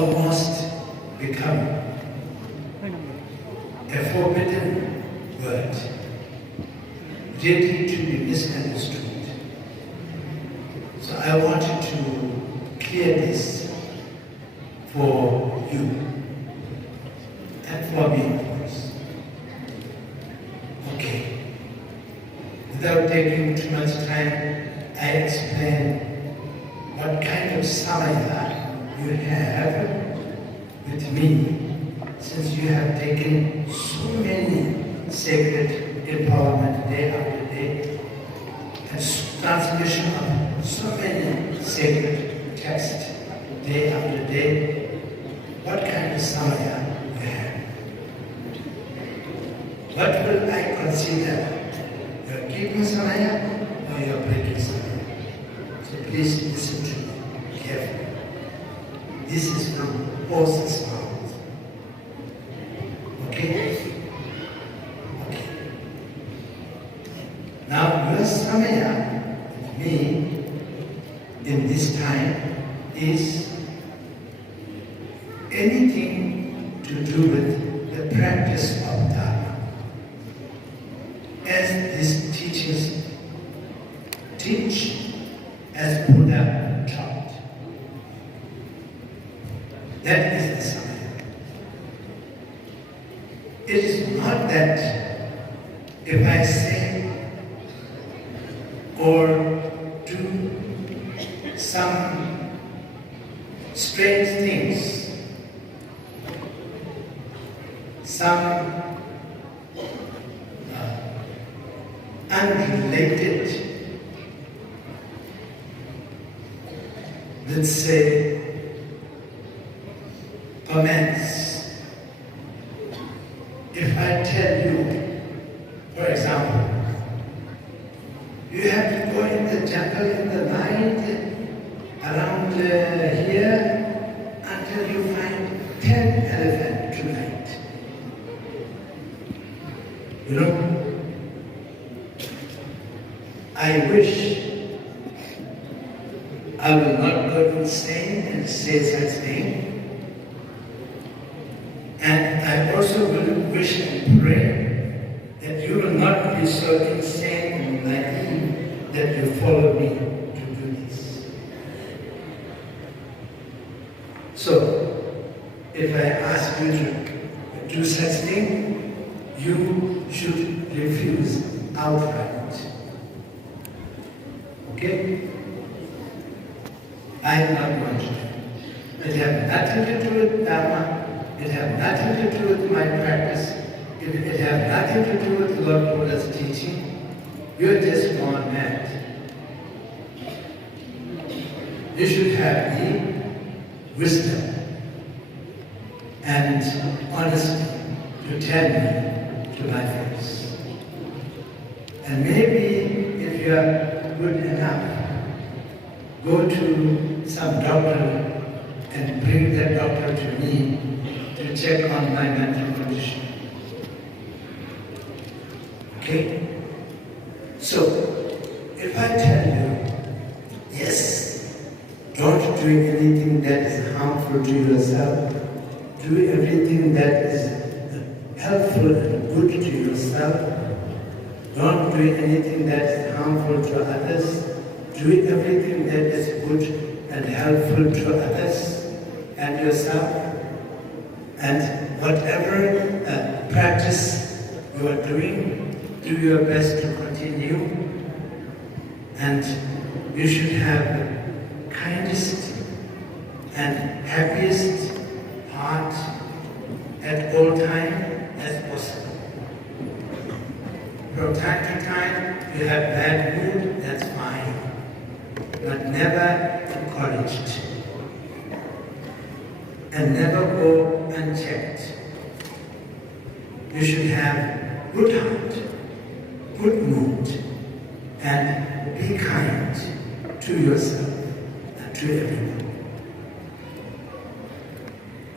almost become a forbidden word, ready to be misunderstood. So I wanted to clear this for you and for me, of course. Okay. Without taking too much time, I explain what kind of samaya you have with me, since you have taken so many sacred empowerment day after day, and transmission of so many sacred texts day after day. What kind of samaya you have? What will I consider? Your keeping samaya or your breaking samaya? So please listen to me carefully. This is from horse's mouth. Okay? Okay. Now your samaya with me in this time is anything to do with the practice of Dharma. As these teachers teach, as Buddha taught. That is the samaya. It is not that if I say or do some strange things, some unrelated, let's say, comments. If I tell you, for example, you have to go in the jungle in the night around here until you find 10 elephants tonight. You know, I wish I will not go insane and say such thing. And I also will wish and pray that you will not be so insane and naive that you follow me to do this. So, if I ask you to do such thing, you should refuse outright. Okay? I am not going to do it. It has nothing to do with Dharma. It has nothing to do with my practice. It has nothing to do with Lord Buddha's teaching. You're just gone mad. You should have the wisdom and honesty to tell me to my face. And maybe if you are good enough, go to some doctor and bring that doctor to me to check on my mental condition. Okay? So, if I tell you, yes, don't do anything that is harmful to yourself, do everything that is helpful and good to yourself, don't do anything that is harmful to others, do everything that is good and helpful to others and yourself, and whatever practice you are doing, do your best to continue, and you should have the kindest and happiest heart at all time as possible. From time to time you have bad mood, that's fine, but never encouraged. And never go unchecked. You should have good heart, good mood, and be kind to yourself and to everyone.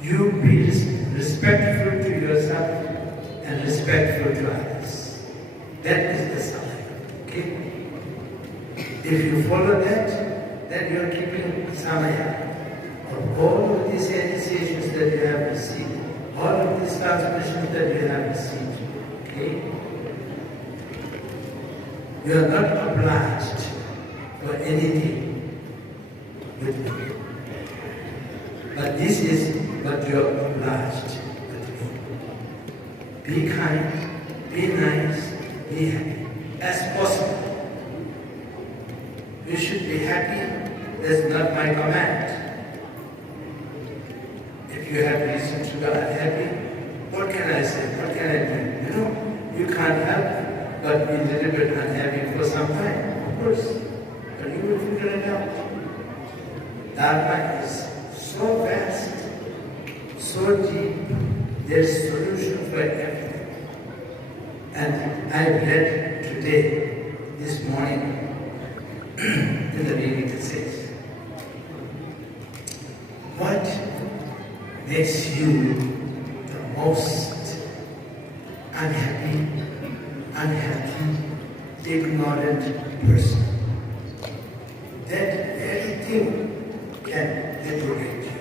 You be respectful to yourself and respectful to others. That is the samaya. Okay? If you follow that, then you are keeping samaya. Of all of these entities meditations that you have received, all of these transmissions that you have received, okay? You are not obliged for anything with me. But this is what you are obliged with me. Be kind, be nice, be happy, as possible. You should be happy. That's not my command. If you have reason to be unhappy, what can I say? What can I do? You know, you can't help but be a little bit unhappy for some time, of course. But you will figure it out. Dharma is so vast, so deep, there's solution for everything. And I read today, this morning, in the reading it says, what makes you the most unhappy, ignorant person? That very thing can liberate you.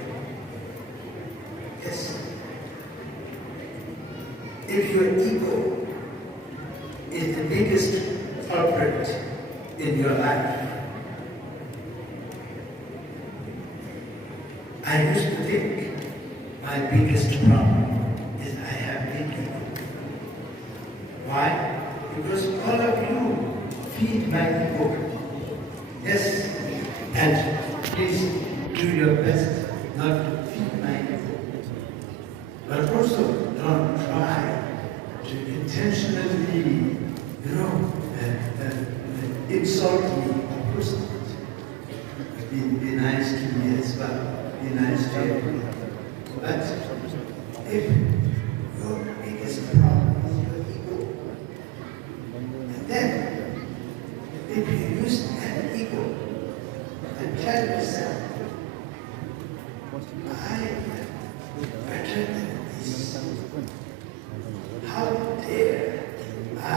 Yes. If your ego is the biggest culprit in your life, I used to think my biggest problem is I have big ego. Why? Because all of you feed my ego. Yes, and please do your best not to feed my ego. But also don't try to intentionally, insult me personally. Be nice to me as well. Be nice to everyone. But if your biggest problem is your ego, and then if you use that ego and tell yourself, I am better than this. How dare I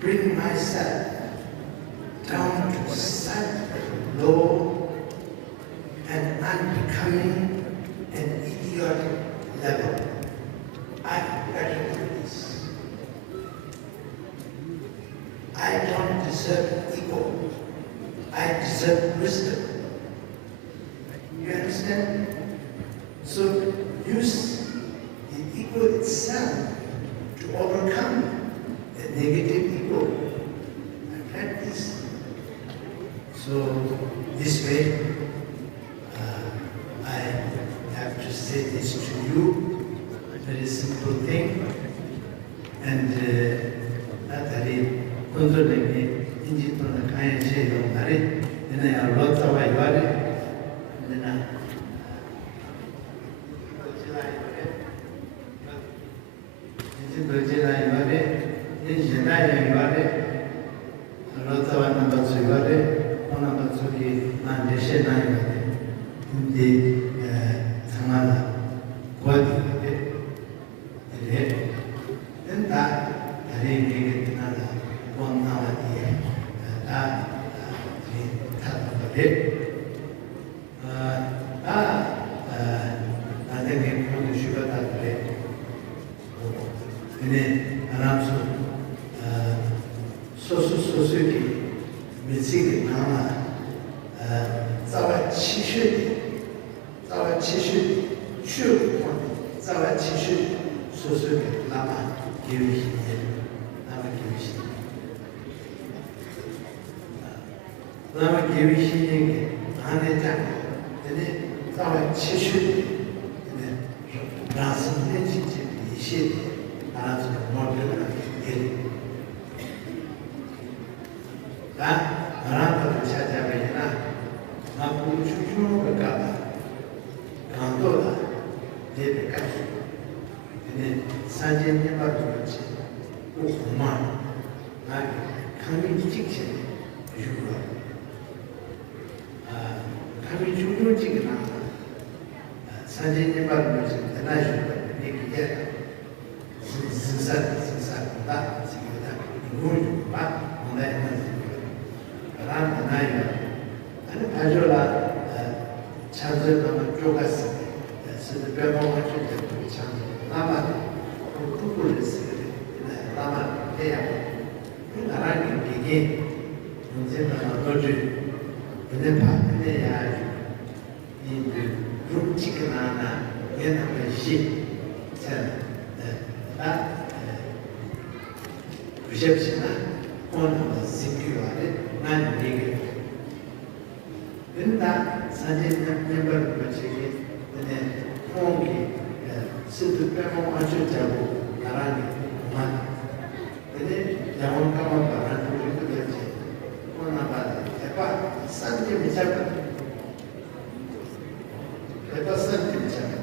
bring myself down to such a low and unbecoming and idiotic level. I'm better than this. I don't deserve ego. I deserve wisdom. You understand? So use the ego itself to overcome the negative ego. I practice. So this way, I have to say this to you, very simple thing. And Nathalie, Kundalini, Injitona Kaya Shelo Hari, then I have lots of Ivari, and then 찬들 남아 쪼갔어. 그래서 배고파 죽게 참 남아 그걸 했어요. 남아 해야 나라는 게 문제는 어디 근데 바꾸내야 이 rum직하나 얘는 시 자, 리셉션아 오늘 시키와래 난 얘기 근데 사진 멤버 같이 근데 공기 스드 빼고 아주 자고 나라니 만 근데 영원 가만 바람 불고 그랬지 오늘 봐 대파 산지 미쳤다 대파 산지 미쳤다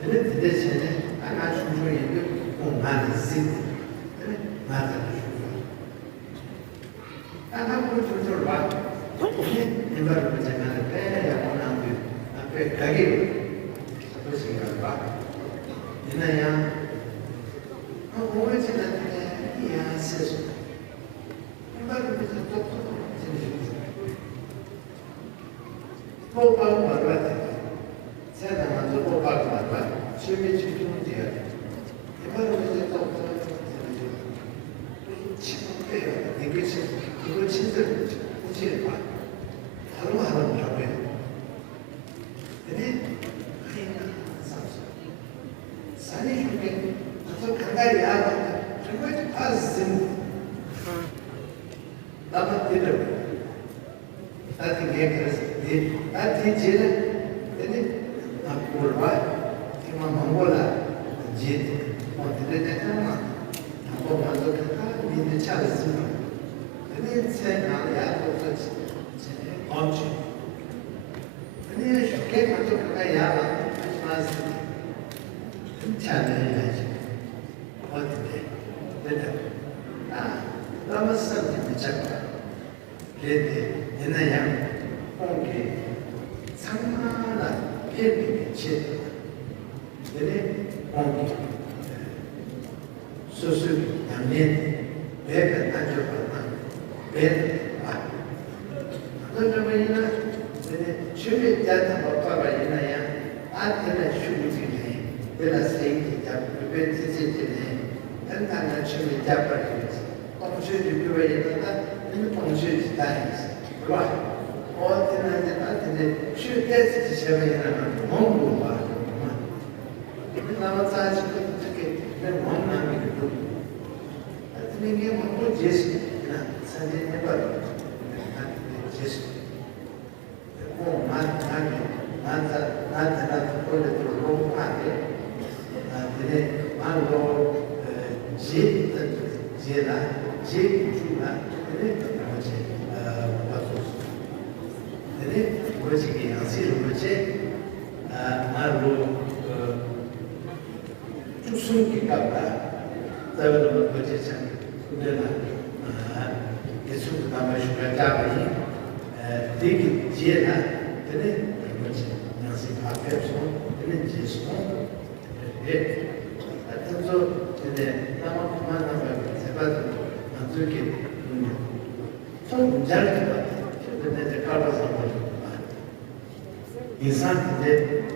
근데 대신에 아까 중요한 게 많이 쓰 맞아 아까 그 봐. 멤버를 제가 빼야 원하는 앞에 가게 보시면 봐. 이나야 오늘 지났는데 이야 세수 멤버를 또 뽑아고 말아 제가 먼저 뽑아고 말아 취미 집중을 해야 돼 멤버를 또 친구예요. 이거 진짜 굳이 하루하루 하고요. 근데 산이 좋게 또 가까이 야가 정말 아슴 나만 들어. 나한테 얘기했어. 나한테 지는 근데 나 몰라. 그만 망고라. 지 어떻게 됐나? 뭐 먼저 그가 믿는 차였으면 근데 제 나야 또 엄청 근데 쉽게 먼저 그가 야가 하지만 괜찮아야지 어때 그래 너무 선생님이 잡아 그래 옛날에 공기 상만한 별빛이 치 그래 공기 수술 양년 배가 안 좋았나 배가 그러면은 주변 자타 먹다가 있나야 아테나 슈구지네 내가 세기 잡고 벤치지네 단단한 주변 잡아야지 공수주 교회에 있다가 공수주 다니지 와 어때나 이제 나한테 슈테스 지셔야는 공부 봐 나만 사지 그렇게 내 원망이 이게 뭐 제수 사진 해봐요. 제수. 꼭 나한테 올려도 너무 많게. 근데 말로 제나 주나 근데 뭐지 와서 근데 뭐지 안시로 뭐지 말로 축순기가 다른 뭐지 참 그러나 예수 남아주가 잡으니 되게 지혜나 그는 뭐지 나시 앞에서 그는 예수는 그래서 근데 남아만 남아 제발 만족이 좀 잘할 것 같아 근데 이제 가봐서 인상인데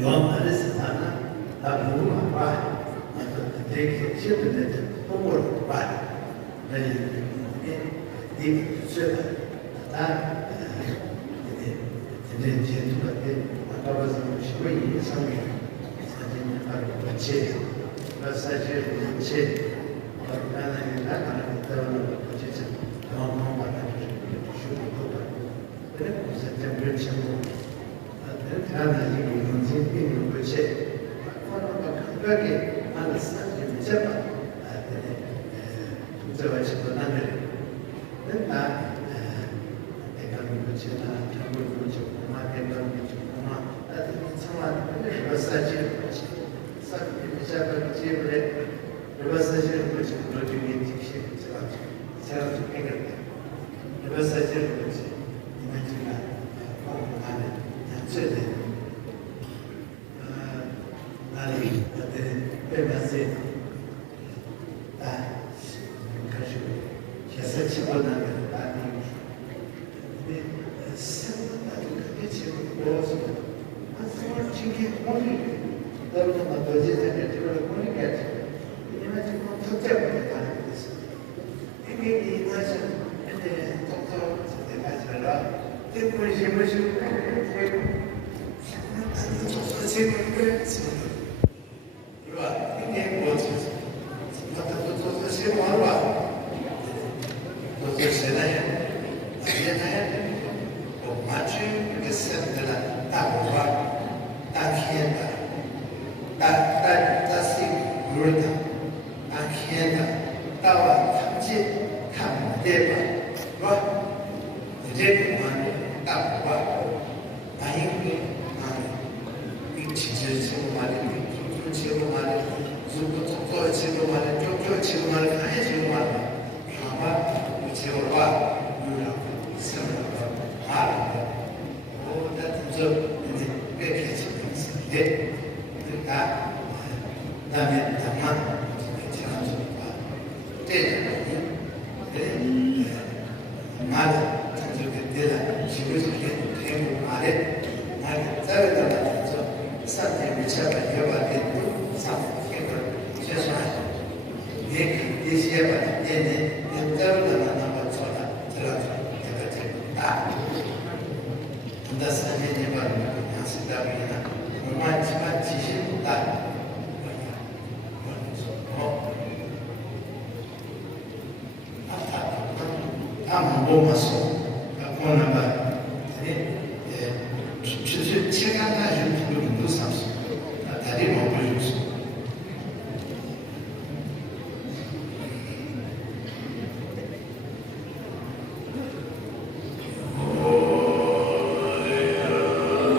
요한 말에서 나 보고 봐 되게 싫은데 홍보를 봐. 네 수다 나 근데 제주한테 아까워서 쉬고이 상에 사진 바로 같이 사실 같이 나는 나가는 데는 같이 너무 많이 쉬고 그래 september 친구 나는 이게 문제인 거지 그렇게 하는 사람이 제발 저와서 나는 나 내가 문제나 정말 문제 고마 내가 문제 고마 나도 정말 마사지를 같이 사람이 제발 제발 마사지를 같이 그러기 직시 제가 좀 해결돼 마사지를 같이 이만지가 공부하는 양체돼 나는 빼면서 가지고 계속 집어넣으면 나는 근데 생각나도 배워서 한숨을 지게 공이 너는 뭐 너지한테 들어올 공이 같지. 이제는 지금 덕자부터 가는 거지. 이게 이 맛은 근데 독서 내가 잘라. 대부분 심으시고 선생님을 이와 이게 뭐지? 또 세모하라. 또 세나야. 아니야. 뭐 맞지? 그 세들라 따보라. 따키엔다. 따시 물다. 따키엔다. 따와 탐지 탐대바. 뭐 이제 그만 따보라. 아이고 지지로 말해, 지로 말해, 누구 지로 말해, 쪽 지로 말해, 아예 지로 말해. 아마 지로 와, 유라고 생각하고 말하고, 모든 저 뺏기지 않습니다. 그러니까 남의 남만 제가 좀 봐. 때는 말은 장족의 때다. 지구적인 대목 말에 말을 따르다. 산에 미쳐가 여가된 상태를 제시하죠. 이 시에만 내내 연달아나 남아서나 들어가죠. 내가 됩니다. 근데 산에 말은 양식답이나 얼마지만 지신다. 아마 못 맞서.